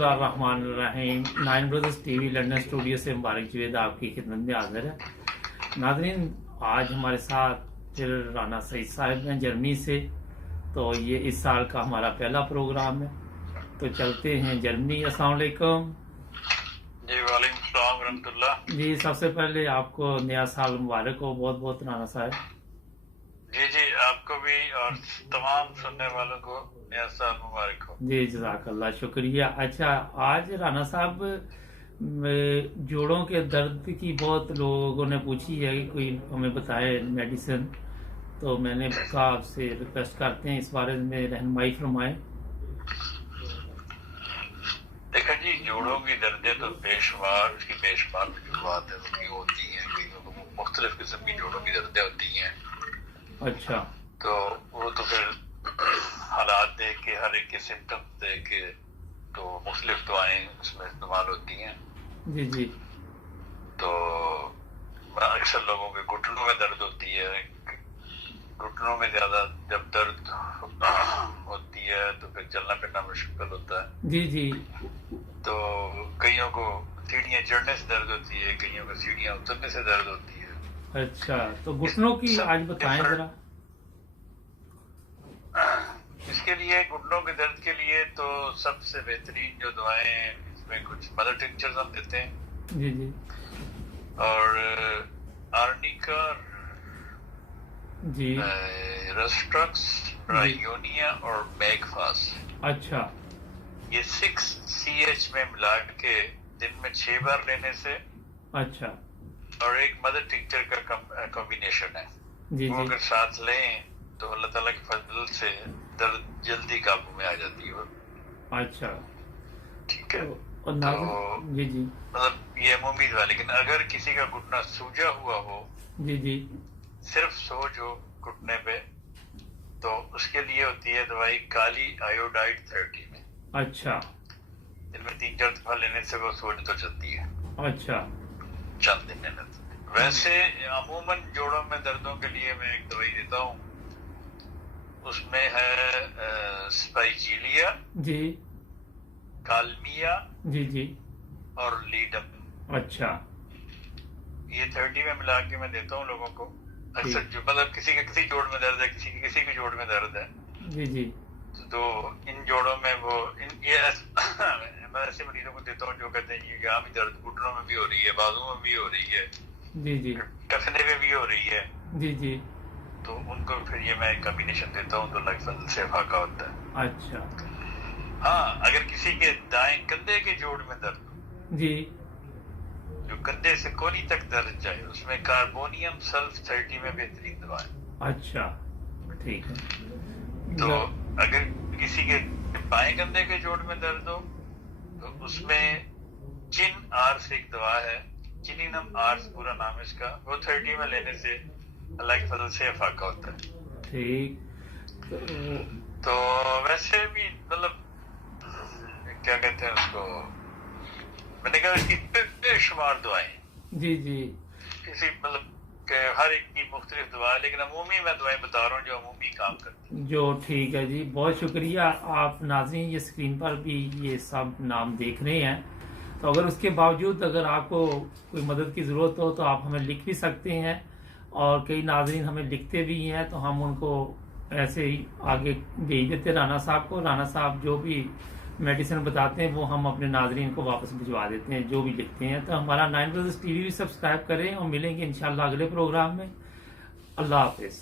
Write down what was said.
बिस्मिल्लाहिर्रहमानिर्रहीम। Nine brothers TV London studio से मुबारक जवेद आपकी खिदमत में हाजिर है। नाज़रीन, आज हमारे साथ फिर राना सईद साहब हैं जर्मनी से। तो ये इस साल का हमारा पहला प्रोग्राम है, तो चलते हैं जर्मनी। अस्सलाम वालेकुम जी। वालेकुम सलाम रहमतुल्लाह। जी, सबसे पहले आपको नया साल मुबारक हो बहुत बहुत राना साहब। जी जी, आपको भी और तमाम सुनने वालों को नया साल मुबारक हो। जी, जज़ाकल्लाह, शुक्रिया। अच्छा, आज राना साहब जोड़ों के दर्द की बहुत लोगों ने पूछी है कि कोई हमें बताए मेडिसिन, तो मैंने कहा आपसे रिक्वेस्ट करते हैं इस बारे में रहनुमाई फरमाएं। देखा जी, जोड़ों की दर्दें तो बेशुमार उसकी बेशुमार वजूहात है, उसकी होती हैं। कईयों को मुख्तलिफ किस्म की जोड़ों की दर्दें होती हैं। अच्छा, तो वो तो फिर हालात देख के, हर एक के सिम्टम्स देख के तो मुख्तलिफ दवाएं उसमें इस्तेमाल होती हैं। जी जी। तो अक्सर लोगों के घुटनों में दर्द होती है। घुटनों में ज्यादा जब दर्द होती है तो फिर चलना फिरना मुश्किल होता है। जी जी। तो कईयों को सीढ़ियाँ चढ़ने से दर्द होती है, कईयों को सीढ़ियाँ उतरने से दर्द होती है। अच्छा, तो घुटनों की आज बताएं जरा। इसके लिए घुटनों के दर्द के लिए तो सबसे बेहतरीन जो दवाएं हैं, इसमें कुछ मदर टिंचर्स हम देते हैं। जी जी। और आर्निका, जी। रेस्ट्रक्स, रायोनिया और मैगफास। अच्छा। ये 6CH में मिला के दिन में 6 बार लेने से, अच्छा। और एक मदर टिंचर का कॉम्बिनेशन है। जी वो जी। अगर साथ लें तो अल्लाह ताला के फजल से दर्द जल्दी काबू में आ जाती है। अच्छा, ठीक है। और जी जी। मतलब ये अमूमी दवा। लेकिन अगर किसी का घुटना सूजा हुआ हो, जी जी, सिर्फ सोज हो घुटने पे, तो उसके लिए होती है दवाई काली आयोडाइड 30 में। अच्छा। दिन में 3-4 दफा लेने से वो सोज तो चलती है। अच्छा। चंद दिन में। वैसे अमूमन जोड़ों में दर्दों के लिए मैं एक दवाई देता हूँ, उसमें है स्पाइजीलिया जी। कालमिया जी जी। और लीडम। अच्छा। ये 30 में मिला के मैं देता हूँ लोगों को। अक्सर जो मतलब किसी के किसी जोड़ में दर्द है, किसी के जोड़ में दर्द है। जी जी। तो इन जोड़ों में वो मैं ऐसे मरीजों को देता हूँ जो कहते हैं ये यहाँ भी दर्द घुटनों में भी हो रही है, बाजू में भी हो रही है, जी जी, टखने में भी हो रही है। जी जी। तो उनको फिर ये मैं कॉम्बिनेशन देता हूँ, तो अल्लाह के फजल से फाका होता है। अच्छा। हाँ, अगर किसी के दाएं कंधे के जोड़ में दर्द हो, जी। जो कंधे से कोनी तक दर्द जाए, उसमें कार्बोनियम सल्फ 30 में बेहतरीन दवा है। अच्छा, ठीक है। तो अगर किसी के बाएं कंधे के जोड़ में दर्द हो तो उसमें चिन आर्स एक दवा है, चिनिनम आर्स पूरा नाम है इसका। वो 30 में लेने से अल्लाह के फजल से फाका होता है। ठीक। तो वैसे भी मतलब क्या कहते हैं उसको, मैंने कहा इसकी बेशुमार दुआएं। जी जी। किसी मतलब हर एक की मुख्तलिफ दवा है, लेकिन अमूमी मैं दवाएं बता रहा हूँ जो अमूमी काम करती है। जो ठीक है जी, बहुत शुक्रिया। आप नाज़रीन ये स्क्रीन पर भी ये सब नाम देख रहे हैं, तो अगर उसके बावजूद अगर आपको कोई मदद की ज़रूरत हो तो आप हमें लिख भी सकते हैं, और कई नाज़रीन हमें लिखते भी हैं, तो हम उनको ऐसे ही आगे भेज देते राना साहब को। राना साहब जो भी मेडिसिन बताते हैं वो हम अपने नाज़रीन को वापस भिजवा देते हैं जो भी लिखते हैं। तो हमारा नाइन ब्रदर्स टीवी भी सब्सक्राइब करें, और मिलेंगे इंशाल्लाह अगले प्रोग्राम में। अल्लाह हाफिज़।